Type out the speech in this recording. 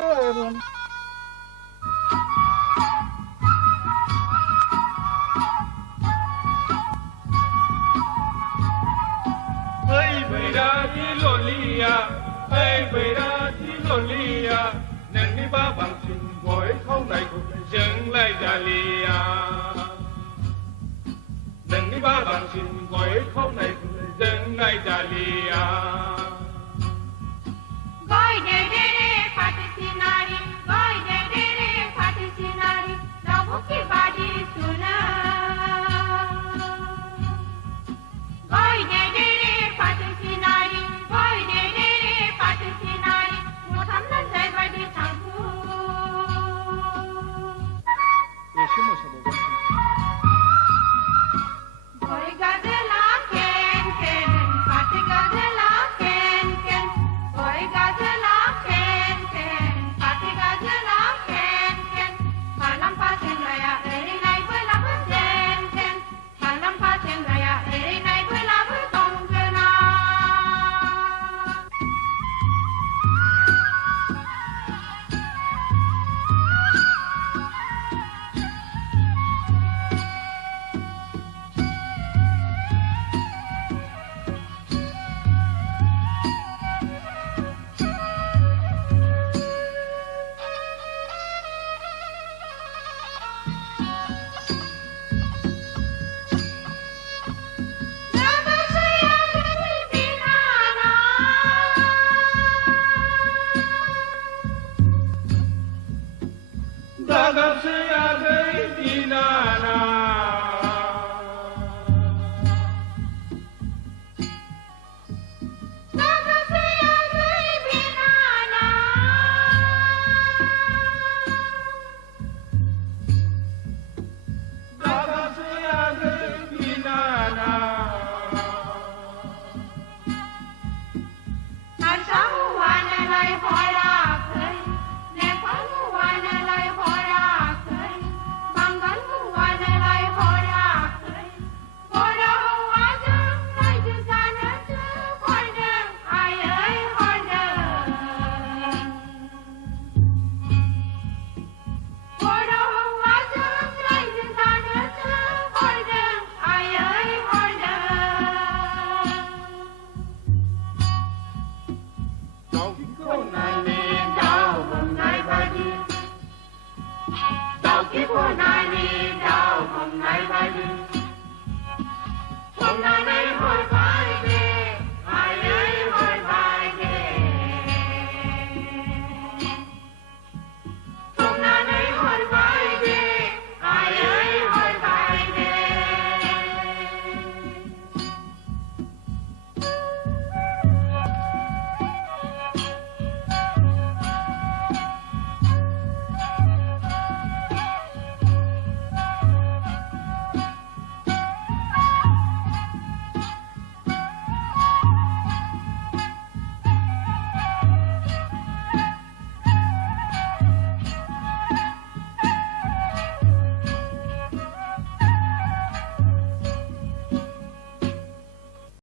Hey, Beirati Lolia, hey, Beirati Lolia, Nani ba bằng xin gọi khâu này của dân lại già lia. Nani ba bằng xin gọi khâu này của dân lại già lia. Gọi đề Fatih Sinari, gọi đề Fatih Sinari, đâu có cái bà đi suna. Gọi đề Fatih Sinari, gọi đề Fatih Sinari, một thắm lên dây bà đi thẳng phu. Gọi gadela ken ken, Fatih gadela ken ken, gọi gadela ken ken, Fatih gadela ken ken, malam pasang raya dari naik berlabuh ken ken, malam pasang raya dari naik berlabuh tonggena. Dagap se a gay dinana.